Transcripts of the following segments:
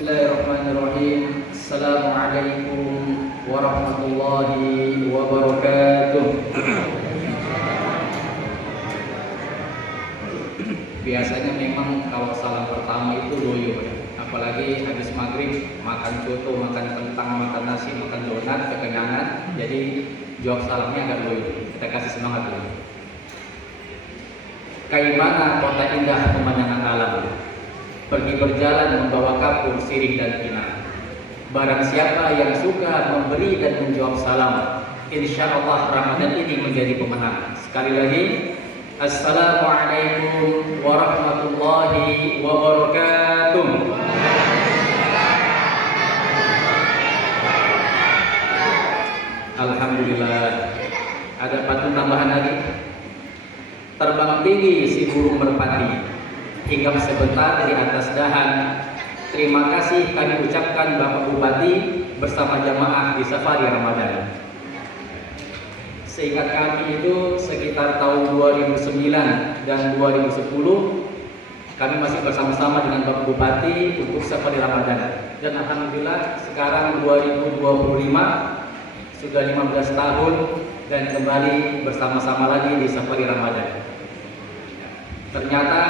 Bismillahirrahmanirrahim. Assalamualaikum warahmatullahi wabarakatuh. Biasanya memang kalau salam pertama itu loyo ya. Apalagi habis maghrib makan soto, makan kentang, makan nasi, makan donat, kekenyangan. Jadi jawab salamnya agak loyo. Kita kasih semangat dulu. Kaimana kota indah pemandangan alam, pergi berjalan membawa kapur, sirih dan pinang. Barang siapa yang suka memberi dan menjawab salam, insya Allah Ramadan ini menjadi pemenang. Sekali lagi, Assalamualaikum warahmatullahi wabarakatuh. Alhamdulillah. Ada pantun tambahan lagi. Terbang tinggi si burung merpati, hinggap sebentar di atas dahan. Terima kasih kami ucapkan Bapak Bupati bersama jamaah di safari Ramadan. Seingat kami itu sekitar tahun 2009 dan 2010 kami masih bersama-sama dengan Bapak Bupati untuk safari Ramadan. Dan alhamdulillah sekarang 2025 sudah 15 tahun dan kembali bersama-sama lagi di safari Ramadan. Ternyata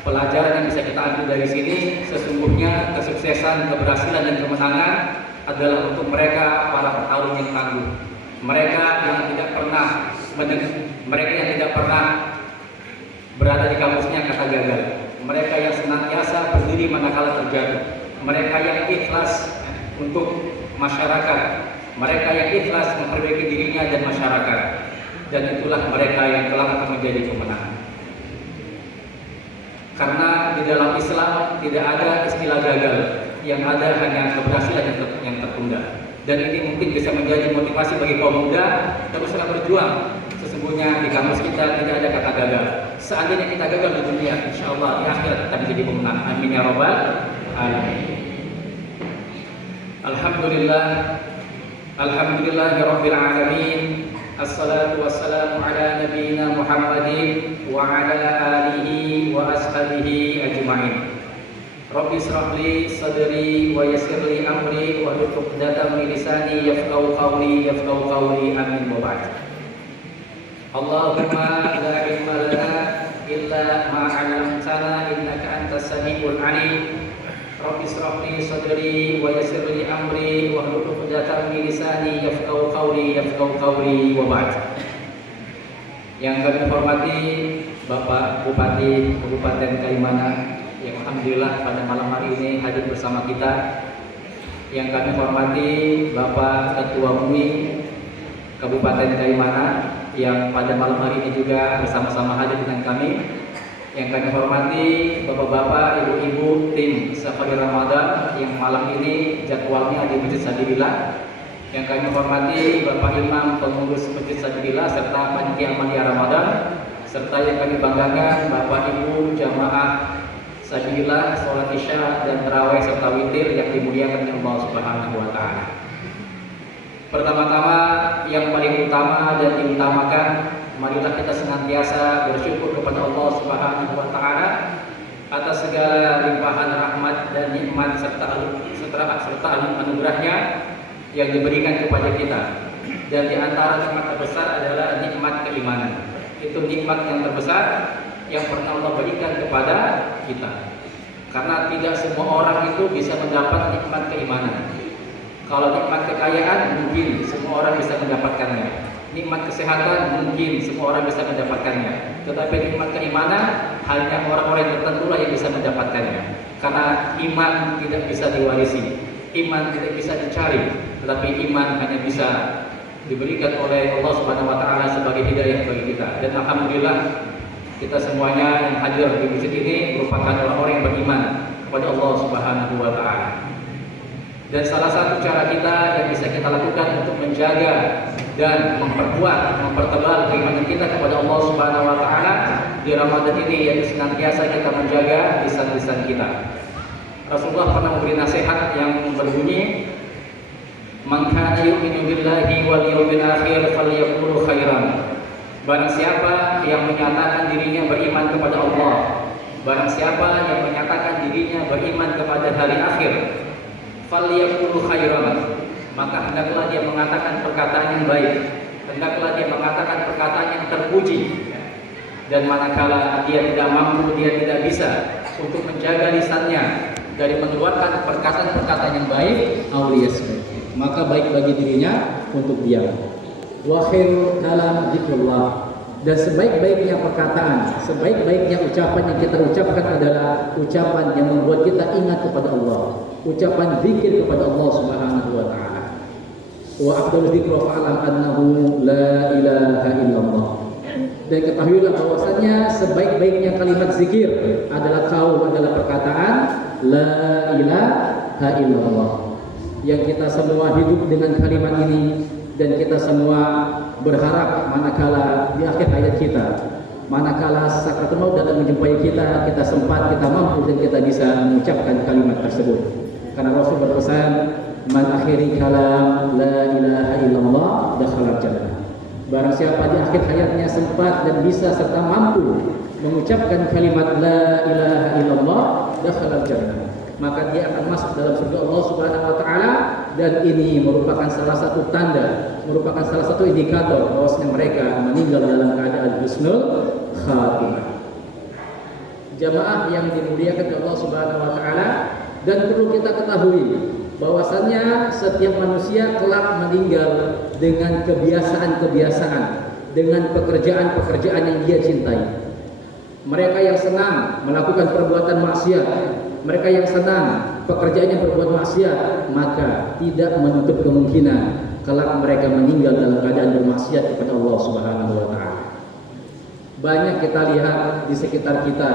pelajaran yang bisa kita ambil dari sini, sesungguhnya kesuksesan, keberhasilan dan kemenangan adalah untuk mereka para petarung yang tangguh. Mereka yang tidak pernah berada di kamusnya kata gagal. Mereka yang senantiasa berdiri manakala terjatuh. Mereka yang ikhlas untuk masyarakat. Mereka yang ikhlas memperbaiki dirinya dan masyarakat. Dan itulah mereka yang kelak akan menjadi pemenang. Karena di dalam Islam tidak ada istilah gagal, yang ada hanya keberhasilan yang tertunda. Dan ini mungkin bisa menjadi motivasi bagi kaum muda teruslah berjuang. Sesungguhnya di kamus kita tidak ada kata gagal. Seandainya kita gagal di dunia, insya Allah di akhirat kita menjadi pemenang. Amin ya rabbal alamin. Alhamdulillah, alhamdulillahirabbil alamin. Assalatu wassalamu ala nabiyyina Muhammadin wa ala alihi wa ashabihi ajma'in. Rabbi israh li sadri wa yassir li amri wa hlul 'uqdatam min lisani yafqahu qawli amin wa ba'd. Allahumma la ilma lana illa ma 'allamtana innaka antas samiul 'alim. Rabbi israh li sadri wa yassir li amri wa hlul 'uqdatam min lisani yafqahu qawli wa ba'd. Yang kami hormati Bapak Bupati Kabupaten Kaimana yang alhamdulillah pada malam hari ini hadir bersama kita. Yang kami hormati Bapak Ketua MUI Kabupaten Kaimana yang pada malam hari ini juga bersama-sama hadir dengan kami. Yang kami hormati Bapak-bapak, Ibu-ibu tim Safari Ramadan yang malam ini jadwalnya di Masjid Sabilillah. Yang kami hormati Bapak Imam Pengurus Masjid Sabilillah serta Panitia Amalia Ramadan, serta yang kami banggakan Bapak Ibu jamaah Sabilillah sholat isya dan tarawih serta witir yang dimuliakan oleh Allah Subhanahu wa taala. Pertama-tama yang paling utama dan diutamakan, marilah kita senantiasa bersyukur kepada Allah Subhanahu wa taala atas segala limpahan rahmat dan nikmat serta anugerahnya yang diberikan kepada kita. Dan di antara nikmat terbesar adalah nikmat keimanan. Itu nikmat yang terbesar yang pernah Allah berikan kepada kita. Karena tidak semua orang itu bisa mendapat nikmat keimanan. Kalau nikmat kekayaan mungkin semua orang bisa mendapatkannya. Nikmat kesehatan mungkin semua orang bisa mendapatkannya. Tetapi nikmat keimanan hanya orang-orang tertentu lah yang bisa mendapatkannya. Karena iman tidak bisa diwarisi, iman tidak bisa dicari, tetapi iman hanya bisa diberikan oleh Allah Subhanahu wa taala sebagai hidayah bagi kita. Dan alhamdulillah kita semuanya yang hadir di masjid ini merupakan orang-orang yang beriman kepada Allah Subhanahu wa taala. Dan salah satu cara kita yang bisa kita lakukan untuk menjaga dan mempertebal keimanan kita kepada Allah Subhanahu wa taala di Ramadan ini, yaitu senantiasa kita menjaga lisan-lisan kita. Rasulullah pernah memberi nasihat yang berbunyi, "Man kana yu'minu billahi wal yawmil akhir falyaqul khairan." Barang siapa yang menyatakan dirinya beriman kepada Allah Barang siapa yang menyatakan dirinya beriman kepada hari akhir, falyaqul khairan, maka hendaklah dia mengatakan perkataan yang baik, hendaklah dia mengatakan perkataan yang terpuji. Dan manakala dia tidak mampu, dia tidak bisa untuk menjaga lisannya dari mengeluarkan perkataan-perkataan yang baik, maka baik bagi dirinya untuk diam. Wa khairul kalam dzikrullah, dan sebaik-baiknya perkataan, sebaik-baiknya ucapan yang kita ucapkan adalah ucapan yang membuat kita ingat kepada Allah, ucapan zikir kepada Allah Subhanahu wa taala. Wa afdalul dzikri fa'lam annahu la ilaha illallah. Dan ketahuilah bahwasannya sebaik-baiknya kalimat zikir adalah perkataan la ilaha illallah. Yang kita semua hidup dengan kalimat ini, dan kita semua berharap manakala di akhir hayat kita, manakala sakaratul maut datang menjumpai kita, kita sempat, kita mampu, dan kita bisa mengucapkan kalimat tersebut. Karena Rasul berpesan, man akhiri kalam la ilaha illallah dakhala jannah. Barang siapa di akhir hayatnya sempat dan bisa serta mampu mengucapkan kalimat la ilaha illallah dakhala jannah, maka dia akan masuk dalam surga Allah Subhanahu wa taala. Dan ini merupakan salah satu tanda, merupakan salah satu indikator bahwasanya mereka meninggal dalam keadaan husnul khatimah. Jamaah yang dimuliakan oleh Allah Subhanahu wa taala, dan perlu kita ketahui bahwasannya setiap manusia kelak meninggal dengan kebiasaan-kebiasaan, dengan pekerjaan-pekerjaan yang dia cintai. Mereka yang senang melakukan perbuatan maksiat, mereka yang senang pekerjaannya berbuat maksiat, maka tidak menutup kemungkinan kelak mereka meninggal dalam keadaan bermaksiat kepada Allah Subhanahu wa taala. Banyak kita lihat di sekitar kita,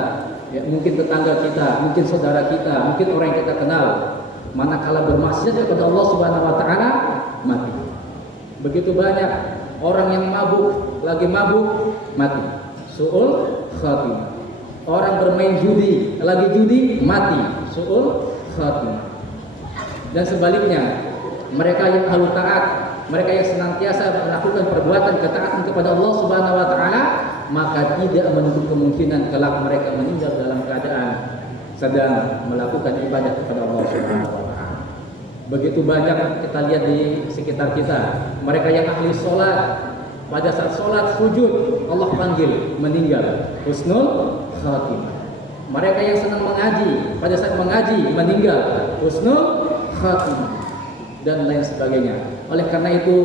ya, mungkin tetangga kita, mungkin saudara kita, mungkin orang yang kita kenal, manakala bermaksiat kepada Allah Subhanahu wa taala mati. Begitu banyak orang yang mabuk, lagi mabuk mati. Su'ul khatimah. Orang bermain judi, lagi judi mati. Su'ul khatimah. Dan sebaliknya, mereka yang ahlu taat, mereka yang senantiasa melakukan perbuatan ketaatan kepada Allah Subhanahu wa taala, maka tidak menutup kemungkinan kelak mereka meninggal dalam keadaan sedang melakukan ibadah kepada Allah Subhanahu wa taala. Begitu banyak kita lihat di sekitar kita, mereka yang ahli sholat, pada saat sholat sujud Allah panggil, meninggal, husnul khatimah. Mereka yang senang mengaji, pada saat mengaji meninggal, husnul khatimah, dan lain sebagainya. Oleh karena itu,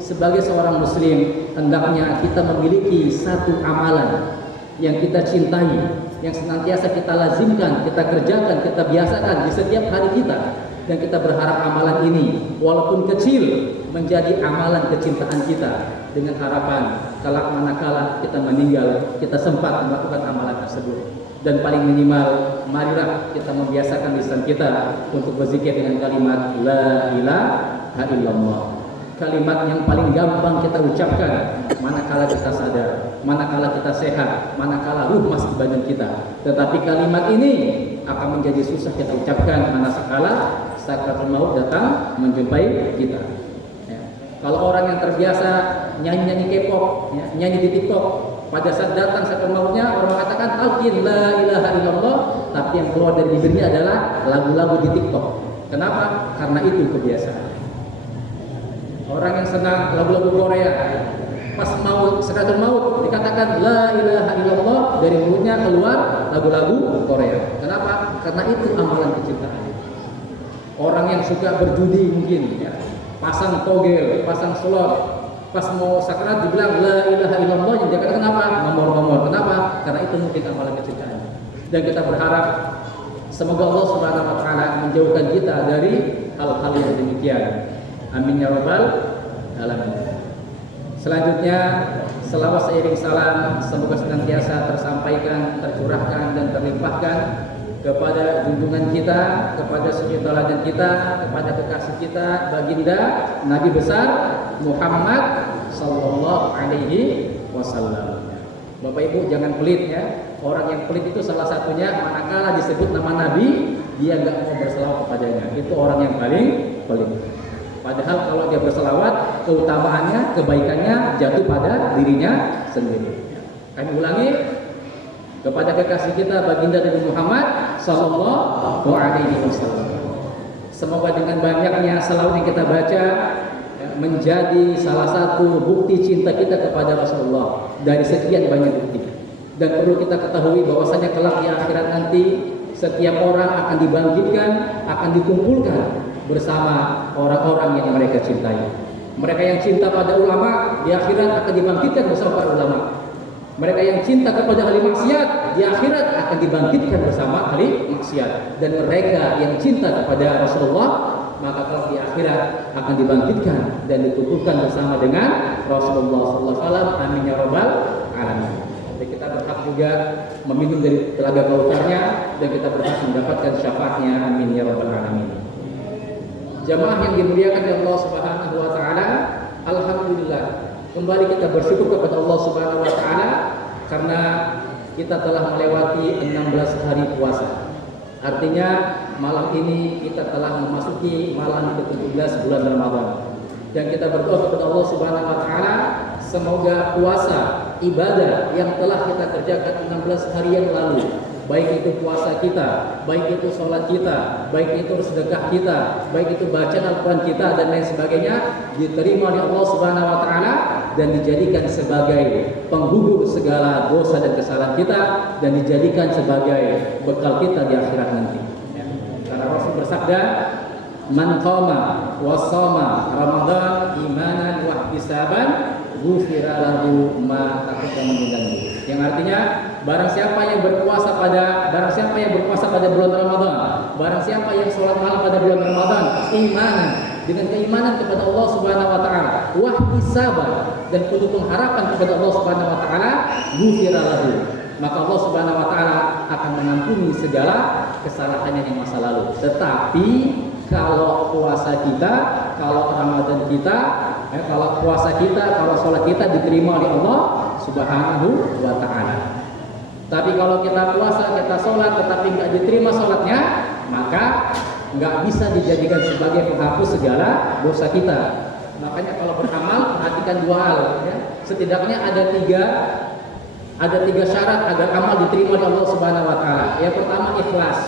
sebagai seorang muslim, hendaknya kita memiliki satu amalan yang kita cintai, yang senantiasa kita lazimkan, kita kerjakan, kita biasakan di setiap hari kita. Dan kita berharap amalan ini, walaupun kecil, menjadi amalan kecintaan kita, dengan harapan kelak manakala kita meninggal, kita sempat melakukan amalan tersebut. Dan paling minimal, marilah kita membiasakan lisan kita untuk berzikir dengan kalimat la ilaha illallah. Kalimat yang paling gampang kita ucapkan manakala kita sadar, manakala kita sehat, manakala ruh masih di badan kita. Tetapi kalimat ini akan menjadi susah kita ucapkan manakala sakaratul maut datang menjumpai kita. Ya. Kalau orang yang terbiasa nyanyi-nyanyi K-pop, ya, nyanyi di TikTok, pada saat datang sakaratul mautnya, orang mengatakan talqin la ilaha illallah, tapi yang keluar dari bibirnya adalah lagu-lagu di TikTok. Kenapa? Karena itu kebiasaan. Orang yang senang lagu-lagu Korea, pas mau sakaratul maut dikatakan la ilaha illallah, dari mulutnya keluar lagu-lagu Korea. Kenapa? Karena itu amalan kecintaan. Orang yang suka berjudi mungkin, ya, pasang togel, pasang slot, pas mau sakrat dibilang la ilaha illallah, yang dia katakan apa? Nomor-nomor. Kenapa? Karena itu mungkin amalan kecintaan. Dan kita berharap semoga Allah Subhanahu wa taala menjauhkan kita dari hal-hal yang demikian. Amin ya rabbal alamin. Selanjutnya, selawat seiring salam semoga senantiasa tersampaikan, tercurahkan, dan terlimpahkan kepada junjungan kita, kepada suri tauladan kita, kepada kekasih kita, baginda Nabi besar Muhammad sallallahu alaihi wasallam. Bapak Ibu jangan pelit, ya. Orang yang pelit itu salah satunya manakala disebut nama Nabi, dia enggak mau berselawat kepadanya. Itu orang yang paling pelit. Padahal kalau dia berselawat, keutamaannya, kebaikannya jatuh pada dirinya sendiri. Kami ulangi, kepada kekasih kita baginda Nabi Muhammad sallallahu alaihi wasallam. Semoga dengan banyaknya selawat yang kita baca menjadi salah satu bukti cinta kita kepada Rasulullah dari sekian banyak bukti. Dan perlu kita ketahui bahwasanya kelak di akhirat nanti setiap orang akan dibangkitkan, akan dikumpulkan bersama orang-orang yang mereka cintai. Mereka yang cinta pada ulama di akhirat akan dibangkitkan bersama para ulama. Mereka yang cinta kepada ahli maksiat di akhirat akan dibangkitkan bersama ahli maksiat. Dan mereka yang cinta kepada Rasulullah maka kalau di akhirat akan dibangkitkan dan dikumpulkan bersama dengan Rasulullah sallallahu alaihi wasallam. Amin ya rabbal alamin. Dan kita berhak juga meminum dari telaga kautsarnya dan kita berhak mendapatkan syafaatnya. Amin ya rabbal alamin. Jamaah yang dimuliakan oleh Allah Subhanahu wa taala, alhamdulillah kembali kita bersyukur kepada Allah Subhanahu wa taala karena kita telah melewati 16 hari puasa. Artinya malam ini kita telah memasuki malam ke-17 bulan Ramadan. Dan kita berdoa kepada Allah Subhanahu wa taala semoga puasa ibadah yang telah kita kerjakan 16 hari yang lalu, baik itu puasa kita, baik itu sholat kita, baik itu sedekah kita, baik itu bacaan Al-Quran kita dan lain sebagainya, diterima oleh Allah Subhanahu wa taala dan dijadikan sebagai penggugur segala dosa dan kesalahan kita dan dijadikan sebagai bekal kita di akhirat nanti. Karena Rasul bersabda, "Man qama wa shoma Ramadan imanan wa ihtisaban, ghufira lahu ma taqaddama min dhanbi." Yang artinya barang siapa yang berpuasa pada bulan Ramadan, barang siapa yang sholat malam pada bulan Ramadan imanan, dengan keimanan kepada Allah Subhanahu wa taala, wa ihtisaban, dan penuh pengharapan kepada Allah Subhanahu wa taala, ghufira lahu, maka Allah Subhanahu wa taala akan mengampuni segala kesalahannya di masa lalu. Tetapi kalau puasa kita, kalau Ramadan kita, kalau puasa kita, kalau sholat kita diterima oleh Allah Subhanahu wa taala. Tapi kalau kita puasa, kita sholat tetapi nggak diterima sholatnya, maka nggak bisa dijadikan sebagai penghapus segala dosa kita. Makanya kalau beramal perhatikan dua hal, ya. Setidaknya ada tiga syarat agar amal diterima oleh Allah Subhanahu wa taala. Yang pertama ikhlas.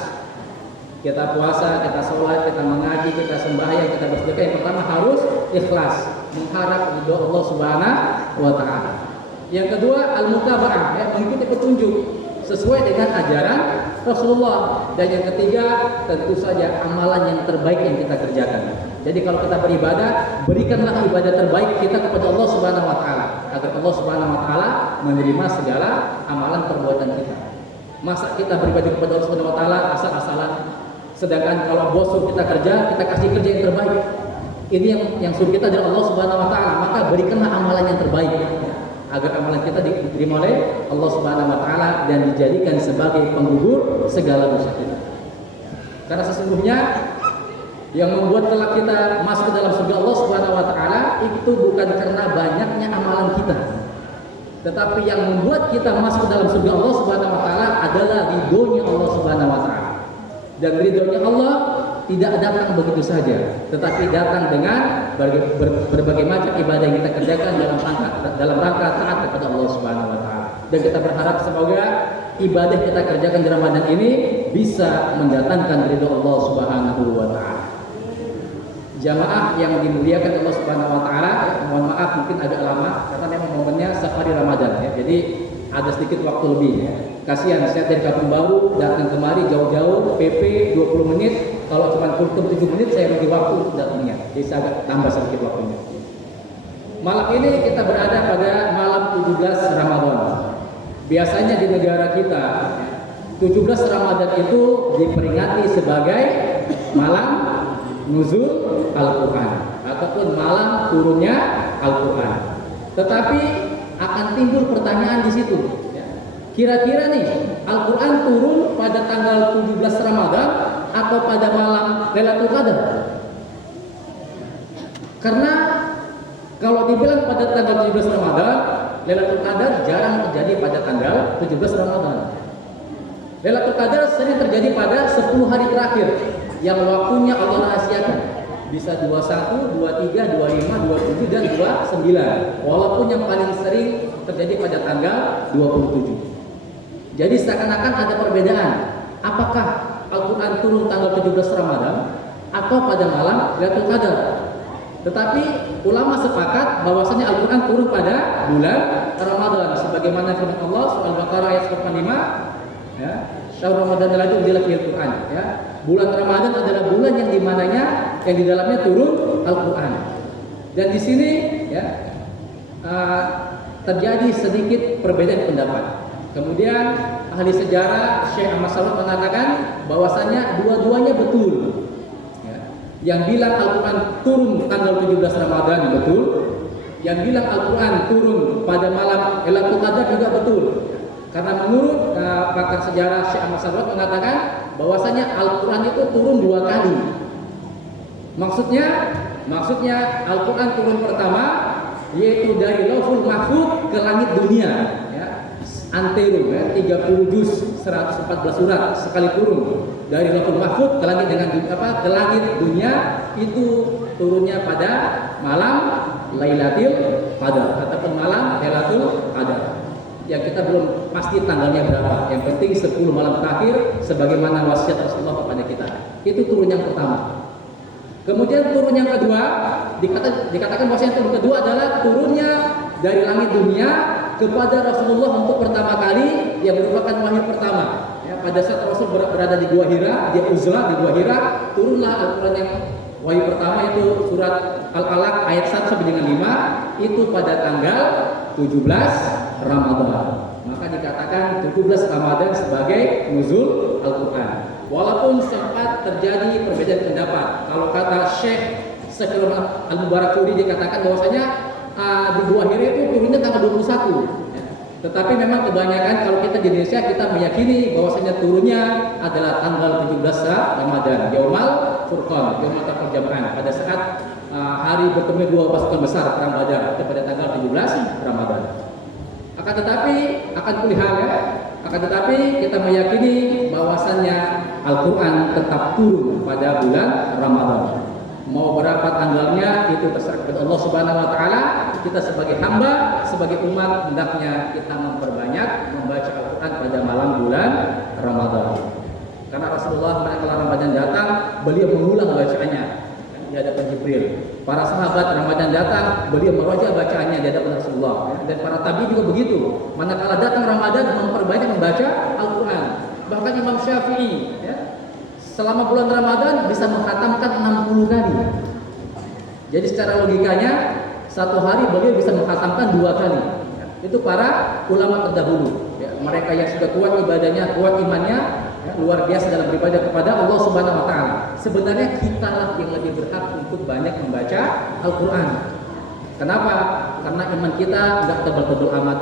Kita puasa, kita sholat, kita mengaji, kita sembahyang, kita bersedekah. Yang pertama harus ikhlas, mengharap ridho Allah Subhanahu wa taala. Yang kedua al-mutaba'ah, ya, mengikuti petunjuk sesuai dengan ajaran Rasulullah. Dan yang ketiga tentu saja amalan yang terbaik yang kita kerjakan. Jadi kalau kita beribadah, berikanlah ibadah terbaik kita kepada Allah Subhanahu wa taala agar Allah Subhanahu wa taala menerima segala amalan perbuatan kita. Masa kita beribadah kepada Allah Subhanahu wa taala asal-asalan, sedangkan kalau bos suruh kita kerja, kita kasih kerja yang terbaik. Ini yang suruh kita dari Allah Subhanahu wa taala, maka berikanlah amalan yang terbaik agar amalan kita diterima oleh Allah Subhanahu wa taala dan dijadikan sebagai penggugur segala dosa kita. Karena sesungguhnya yang membuat kelak kita masuk ke dalam surga Allah Subhanahu wa taala itu bukan karena banyaknya amalan kita, tetapi yang membuat kita masuk ke dalam surga Allah Subhanahu wa taala adalah ridhonya Allah Subhanahu wa taala. Dan ridhonya Allah tidak datang begitu saja, tetapi datang dengan berbagai macam ibadah yang kita kerjakan dalam rangka taat kepada Allah Subhanahu wa taala. Dan kita berharap semoga ibadah kita kerjakan di Ramadan ini bisa mendatangkan ridho Allah Subhanahu wa taala. Jamaah yang dimuliakan Allah Subhanahu wa taala, mohon maaf mungkin agak lama karena memang momennya safari Ramadan, ya. Jadi ada sedikit waktu lebih, ya. Kasihan saya dari Kampung Baru datang kemari jauh-jauh, PP 20 menit. Kalau cuma kultum 7 menit saya bagi waktu untuk datangnya. Jadi saya agak tambah sedikit waktunya. Malam ini kita berada pada malam 17 Ramadan. Biasanya di negara kita 17 Ramadan itu diperingati sebagai malam nuzul Al-Quran ataupun malam turunnya Al-Quran. Tetapi akan timbul pertanyaan di situ. Kira-kira nih Al-Quran turun pada tanggal 17 Ramadan atau pada malam Lailatul Qadar? Karena kalau dibilang pada tanggal 17 Ramadan, Lailatul Qadar jarang terjadi pada tanggal 17 Ramadan. Lailatul Qadar sering terjadi pada 10 hari terakhir yang waktunya Allah rahasiakan. Bisa 21, 23, 25, 27 dan 29. Walaupun yang paling sering terjadi pada tanggal 27. Jadi seakan-akan ada perbedaan. Apakah Al-Quran turun tanggal 17 Ramadan atau pada malam Lailatul Qadar? Tetapi ulama sepakat bahwasanya Al-Quran turun pada bulan Ramadan, sebagaimana firman Allah surah Al-Baqarah ayat 45, ya, syahrul Ramadan alladzi unzila fihil Qur'an, ya. Bulan Ramadan adalah bulan yang dimananya yang di dalamnya turun Al-Quran. Dan di sini, ya, terjadi sedikit perbedaan pendapat. Kemudian ahli sejarah Syekh Ahmad Saud mengatakan bahwasanya dua-duanya betul. Yang bilang Al-Quran turun tanggal 17 Ramadan betul. Yang bilang Al-Quran turun pada malam Lailatul Qadar juga betul. Karena menurut pakar sejarah Syekh Ahmad Saud mengatakan bahwasanya Al-Quran itu turun 2 kali. Maksudnya Al-Quran turun pertama yaitu dari Lauhul Mahfuz ke langit dunia, ya. Antero, ya, 30 juz 114 surat sekali turun dari Lauhul Mahfuz ke langit ke langit dunia itu turunnya pada malam Lailatul Qadar ataupun malam Lailatul Qadar. Yang kita belum pasti tanggalnya berapa. Yang penting 10 malam terakhir sebagaimana wasiat Rasulullah kepada kita. Itu turun yang pertama. Kemudian turun yang kedua dikatakan bahwasanya turun kedua adalah turunnya dari langit dunia kepada Rasulullah untuk pertama kali yang merupakan wahyu pertama. Ya, pada saat Rasul berada di Gua Hira, dia uzlah di Gua Hira, turunlah Al-Quran yang wahyu pertama itu surat Al-Alaq ayat 1 sampai dengan 5 itu pada tanggal 17 Ramadan. Maka dikatakan 17 Ramadan sebagai nuzul Al-Quran. Walaupun sempat terjadi perbedaan pendapat. Kalau kata Syekh Sakhir Al-Mubarakfuri dikatakan bahwasanya di Gua Hira itu turunnya tanggal 21. Tetapi memang kebanyakan kalau kita di Indonesia kita meyakini bahwasanya turunnya adalah tanggal 17 Ramadan, Yaumal Furqan, Yaumul Taqal Jam'an, pada saat hari bertemu dua pasukan besar perang Badar pada tanggal 17 Ramadan. Akan tetapi kita meyakini bahwasannya Al-Quran tetap turun pada bulan Ramadan. Mau berapa tanggalnya itu terserah kepada Allah Subhanahu wa taala. Kita sebagai hamba, sebagai umat hendaknya kita memperbanyak membaca Al-Quran pada malam bulan Ramadan. Karena Rasulullah manakala Ramadan datang, beliau mengulang bacaannya di hadapan Jibril. Para sahabat Ramadan datang, beliau meroja bacaannya di hadapan Rasulullah. Dan para tabi juga begitu. Manakala datang Ramadan memperbanyak membaca Al-Quran. Bahkan Imam Syafi'i, ya, selama bulan Ramadan bisa mengkhatamkan 60 kali. Jadi secara logikanya satu hari beliau bisa mengkhatamkan 2 kali. Ya, itu para ulama terdahulu. Ya, mereka yang sudah kuat ibadahnya, kuat imannya, ya, luar biasa dalam beribadah kepada Allah Subhanahu Wa Taala. Sebenarnya kita lah yang lebih berhak untuk banyak membaca Al-Quran. Kenapa? Karena iman kita nggak tebal-tebal amat.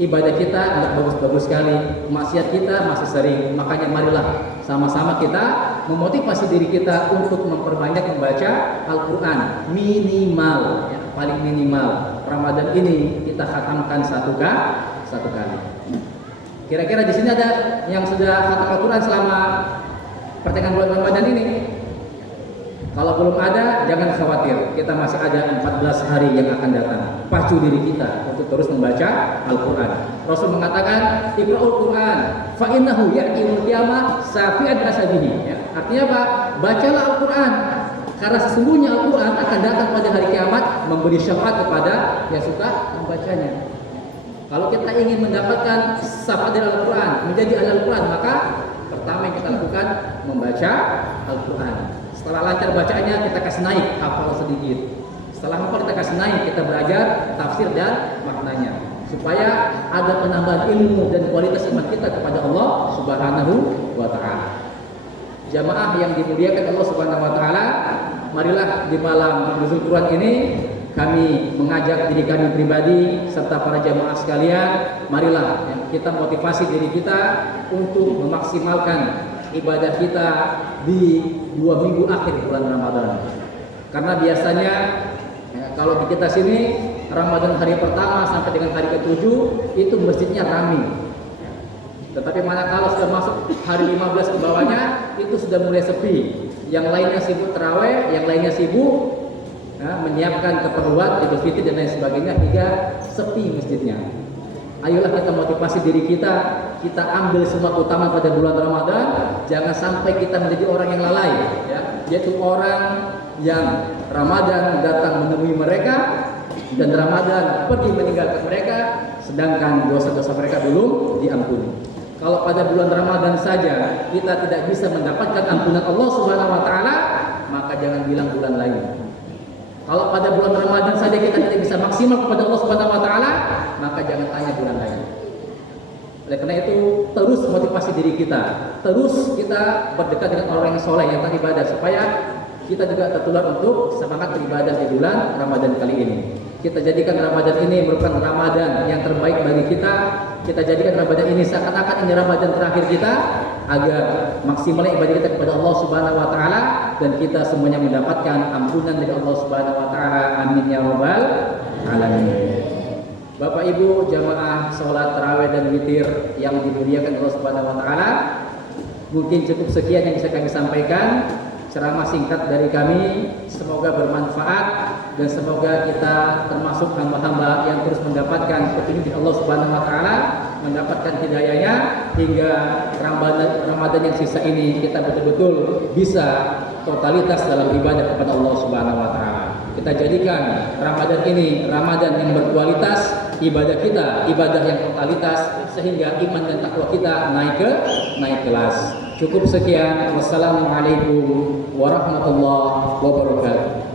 Ibadah kita nggak bagus-bagus sekali, maksiat kita masih sering. Makanya marilah sama-sama kita memotivasi diri kita untuk memperbanyak membaca Al-Quran minimal, ya, paling minimal Ramadan ini kita khatamkan satu kali. Kira-kira di sini ada yang sudah khatam Al-Quran selama pertengahan bulan Ramadan ini? Kalau belum ada, jangan khawatir. Kita masih ada 14 hari yang akan datang. Pacu diri kita untuk terus membaca Al-Quran. Rasul mengatakan, "Iqra'ul Quran, fa innahu ya'ti yaumil qiyamah syafi'an rasabihi." Ya, artinya apa? Bacalah Al-Quran. Karena sesungguhnya Al-Quran akan datang pada hari kiamat memberi syafaat kepada yang suka membacanya. Kalau kita ingin mendapatkan syafaat dari Al-Quran, menjadi ahli Al-Quran, maka pertama yang kita lakukan membaca Al-Quran. Setelah lancar bacaannya, kita kasih naik hafal sedikit. Setelah hafal kita kasih naik, kita belajar tafsir dan maknanya, supaya ada penambahan ilmu dan kualitas iman kita kepada Allah Subhanahu wa Ta'ala. Jamaah yang dimuliakan Allah Subhanahu wa Ta'ala, marilah di malam nuzul Quran ini kami mengajak diri kami pribadi serta para jamaah sekalian, marilah, ya, kita motivasi diri kita untuk memaksimalkan ibadah kita di 2 minggu akhir bulan Ramadan. Karena biasanya, ya, kalau di kita sini Ramadan hari pertama sampai dengan hari ke-7 itu masjidnya ramai. Tetapi manakala sudah masuk hari 15 ke bawahnya itu sudah mulai sepi. Yang lainnya sibuk tarawih, yang lainnya sibuk, ya, menyiapkan keperluan Idul Fitri dan lain sebagainya, hingga sepi masjidnya. Ayolah kita motivasi diri kita kita ambil semua keutamaan pada bulan Ramadan, jangan sampai kita menjadi orang yang lalai, ya, yaitu orang yang Ramadan datang menemui mereka dan Ramadan pergi meninggalkan mereka, sedangkan dosa-dosa mereka belum diampuni. Kalau pada bulan Ramadan saja kita tidak bisa mendapatkan ampunan Allah Subhanahu wa taala, maka jangan bilang bulan lain. Kalau pada bulan Ramadan saja kita tidak bisa maksimal kepada Allah Subhanahu wa taala, maka jangan tanya bulan lain. Oleh karena itu, terus motivasi diri kita, terus kita berdekat dengan orang yang soleh, yang beribadah, supaya kita juga tertular untuk semangat beribadah di bulan Ramadan kali ini. Kita jadikan Ramadan ini merupakan Ramadan yang terbaik bagi kita. Kita jadikan Ramadan ini seakan-akan ini Ramadan terakhir kita, agar maksimal ibadah kita kepada Allah Subhanahu wa taala dan kita semuanya mendapatkan ampunan dari Allah Subhanahu wa taala. Amin ya rabbal alamin. Bapak Ibu jamaah salat tarawih dan witir yang dimuliakan Allah Subhanahu wa taala, mungkin cukup sekian yang bisa kami sampaikan. Ceramah singkat dari kami, semoga bermanfaat dan semoga kita termasuk hamba-hamba yang terus mendapatkan petunjuk dari Allah Subhanahu wa taala, mendapatkan hidayahnya hingga Ramadan yang sisa ini kita betul-betul bisa totalitas dalam ibadah kepada Allah Subhanahu wa taala. Kita jadikan Ramadan ini Ramadan yang berkualitas, ibadah kita ibadah yang totalitas, sehingga iman dan takwa kita naik kelas. Cukup sekian. Wassalamualaikum warahmatullahi wabarakatuh.